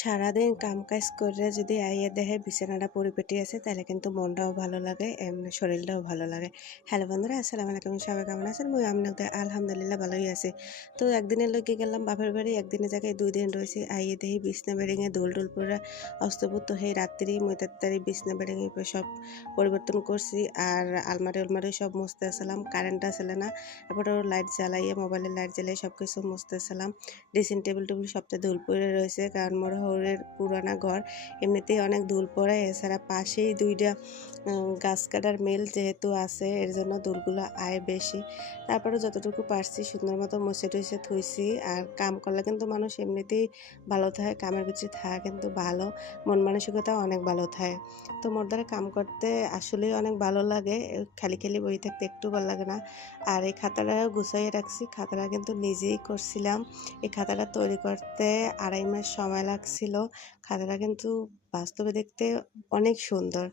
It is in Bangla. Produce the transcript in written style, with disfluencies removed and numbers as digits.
সারাদিন কাম কাজ করে যদি আইয়া দেখে বিছানাটা পরিপাটি আছে তাহলে কিন্তু মনটাও ভালো লাগে, এমনি শরীরটাও ভালো লাগে। হ্যালো বন্ধুরা, আসসালামু আলাইকুম। সবাই কেমন আছেন? মুই আপনাদের আলহামদুলিল্লাহ ভালোই আছি। তো একদিনের লইগে গেলাম বাপের বাড়ি, একদিনের জায়গায় 2 দিন রয়েছি। আইয়ে দেখি বিছনা বেডিংয়ে দোল টোল পুরা অস্তভুত হয়ে রাত্রি মুই তাড়াতাড়ি বিছনা বেডিংয়ে সব পরিবর্তন করছি। আর আলমারি সব মুছতেছিলাম, কারেন্ট আসলে না। তারপরে লাইট জ্বালাইয়ে, মোবাইলের লাইট জ্বালিয়ে সব কিছু মুছতেছিলাম। ড্রেসিং টেবিল সবটা ধুল পড়ে রয়েছে, কারণ মোর হৌরের পুরানা ঘর, এমনিতেই অনেক ধুল পড়ে। এছাড়া পাশেই 2টা গাছ কাটার মিল যেহেতু আছে, এর জন্য ধুলগুলো আয় বেশি। তারপরে যতটুকু পারছি সুন্দর মতো মুছে টুছে থুইছি। আর কাম করলে কিন্তু মানুষ এমনিতেই ভালো থাকে, কামের ভিতরে থাকা কিন্তু ভালো, মন মানসিকতাও অনেক ভালো থাকে। তো মোর দ্বারা কাম করতে আসলেই অনেক ভালো লাগে, খালি খালি বই থাকতে একটু ভালো লাগে না। আর এই খাতাটা গুছাইয়ে রাখছি, খাতাটা কিন্তু নিজেই করছিলাম। এই খাতাটা তৈরি করতে 2.5 মাস সময় লাগছিল। খাতাটা কিন্তু বাস্তবে দেখতে অনেক সুন্দর।